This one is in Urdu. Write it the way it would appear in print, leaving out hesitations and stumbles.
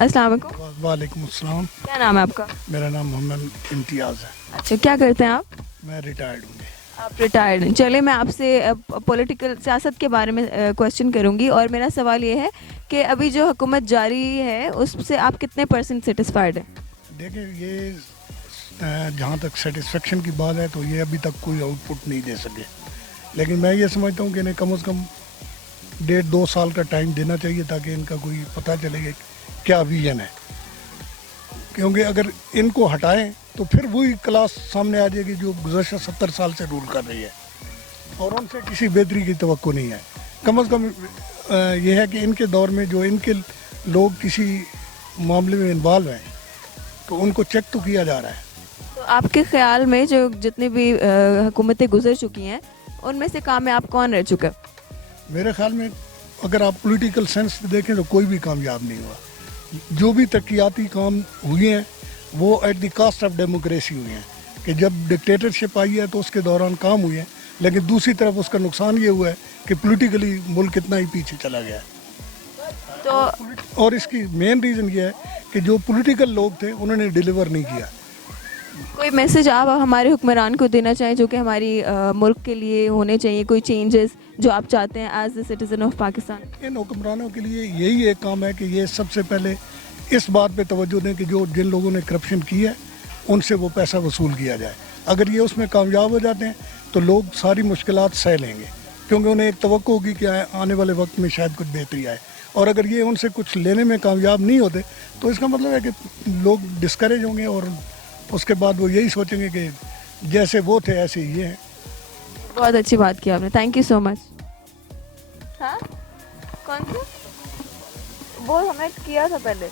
السلام علیکم. وعلیکم السلام. کیا نام ہے آپ کا؟ میرا نام محمد امتیاز ہے. اچھا, کیا کرتے ہیں آپ؟ میں ریٹائرڈ ہوں. آپ ریٹائرڈ ہیں. چلے میں آپ سے پولیٹیکل سیاست کے بارے میں کویشچن کروں گی, اور میرا سوال یہ ہے کہ ابھی جو حکومت جاری ہے اس سے آپ کتنے % سیٹسفائڈ ہیں؟ دیکھیں, یہ جہاں تک سیٹسفیکشن کی بات ہے تو یہ ابھی تک کوئی آؤٹ پٹ نہیں دے سکے, لیکن میں یہ سمجھتا ہوں کہ انہیں کم از کم 1.5-2 سال کا ٹائم دینا چاہیے تاکہ ان کا کوئی پتہ چلے کہ کیا ویژن ہے, کیونکہ اگر ان کو ہٹائیں تو پھر وہی کلاس سامنے آ جائے گی جو گزشتہ 70 سال سے رول کر رہی ہے, اور ان سے کسی بہتری کی توقع نہیں ہے. کم از کم یہ ہے کہ ان کے دور میں جو ان کے لوگ کسی معاملے میں انوالو ہیں تو ان کو چیک تو کیا جا رہا ہے. تو آپ کے خیال میں جو جتنی بھی حکومتیں گزر چکی ہیں ان میں سے کامیاب کون رہ چکا؟ میرے خیال میں اگر آپ پولیٹیکل سینس دیکھیں تو کوئی بھی کامیاب نہیں ہوا. جو بھی ترقیاتی کام ہوئے ہیں وہ at the cost of democracy ہوئے ہیں, کہ جب ڈکٹیٹرشپ آئی ہے تو اس کے دوران کام ہوئے ہیں, لیکن دوسری طرف اس کا نقصان یہ ہوا ہے کہ پولیٹیکلی ملک کتنا ہی پیچھے چلا گیا ہے. تو اور اس کی مین ریزن یہ ہے کہ جو پولیٹیکل لوگ تھے انہوں نے ڈیلیور نہیں کیا. کوئی میسج آپ ہمارے حکمران کو دینا چاہیں جو کہ ہماری ملک کے لیے ہونے چاہیے, کوئی چینجز جو آپ چاہتے ہیں as a citizen of Pakistan? ان حکمرانوں کے لیے یہی ایک کام ہے کہ یہ سب سے پہلے اس بات پہ توجہ دیں کہ جو جن لوگوں نے کرپشن کی ہے ان سے وہ پیسہ وصول کیا جائے. اگر یہ اس میں کامیاب ہو جاتے ہیں تو لوگ ساری مشکلات سہ لیں گے, کیونکہ انہیں ایک توقع ہوگی کہ آنے والے وقت میں شاید کچھ بہتری آئے. اور اگر یہ ان سے کچھ لینے میں کامیاب نہیں ہوتے تو اس کا مطلب ہے کہ لوگ ڈسکریج ہوں گے, اور اس کے بعد وہ یہی سوچیں گے کہ جیسے وہ تھے ایسے یہ ہیں. بہت اچھی بات کی آپ نے, تھینک یو سو مچ. ہاں کون سا وہ ہمیں کیا تھا پہلے؟